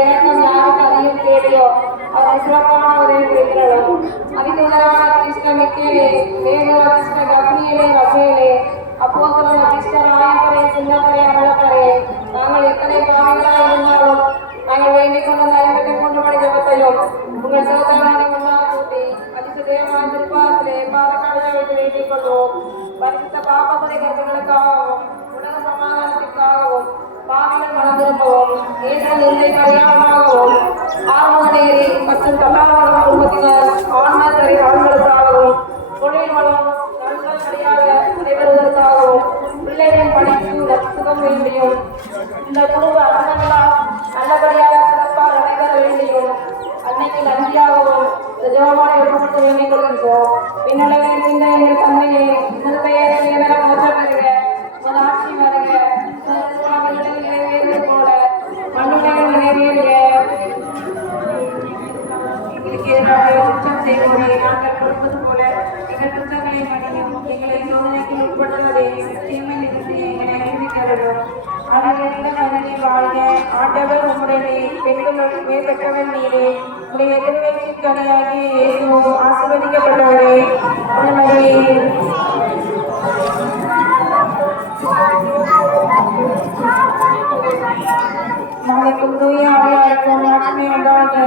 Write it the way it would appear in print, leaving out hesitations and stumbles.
இறக்கம் யாருக்கு அதிகம் தேவையோ அவர் சிறப்பான உதவி புரிகிறாரோ அதிகமான கிருஷ்ணனுக்கு வேக கிருஷ்ண கப்னியிலே ரசையிலே அப்போஸ்தலர் கிருஷ்ணர் ஆயப்பரை சின்னப்பரை அமலப்பரை நாங்கள் எத்தனை பாவிகளாக இருந்தாலும் நாங்கள் வேண்டிக் கொண்டு நயமிட்டுக் கொண்டு மனித ஜபத்தையும் உங்கள் சோதனை ஒன்றாக கூட்டி அதிக தேவனான திருப்பாத்திலே பாதக்காடுகளை வைத்து வேண்டிக் கொள்வோம். பரிசுத்த பாபத்துறை கருத்துக்களுக்காகவும் உலக சமாதானத்திற்காகவும் பாவிகள் மனம் திரும்பவும் ஏற்றம் நிலை அடையாளமாகவும் ஆர்வநேரி மற்றும் தபாவளம் குடும்பத்தினர் ஆன்மீக ஆண்களுக்காகவும் தொழில் வளம் நண்பர் சரியாக நடைபெறுவதற்காகவும் பிள்ளைகளின் படிப்பு சுகம் வேண்டியும் இந்த குடும்ப அங்கங்களால் நல்லபடியாக சிறப்பாக நடைபெற வேண்டியும் அன்னைக்கு நன்றியாகவும் ஜெபமான எடுக்கப்பட்டு வேண்டிக் கொள்கின்றோம். பின்னடைவில் இருக்கின்ற எங்கள் தந்தையை உங்கள் பெயரை மோசம் வருக உங்கள் ஆட்சி வருக நிறைவேறுவது போல மண்ணுடைகள் நிறைவேறுக எங்களுக்கு எதிராக குற்றம் செய்வோரை நாங்கள் கொடுப்பது போல எங்கள் குற்றங்களை மன்னியும் எங்களை சோதனைக்கு உட்படுவதை தீமை நிறுத்தி எங்களை அறிவிக்கிறோம். அவர்களிடம் அதனை வாழ்க ஆண்டவர் உம்முடைய பெண்களுள் மேற்பட்டவன் நீரே உடைய எதிர்வேற்றி கனியாகி ஆசீர்வதிக்கப்பட்டவரே நாளைக்கு தூய ஆவியாருக்கும் ஆட்சி உண்டாக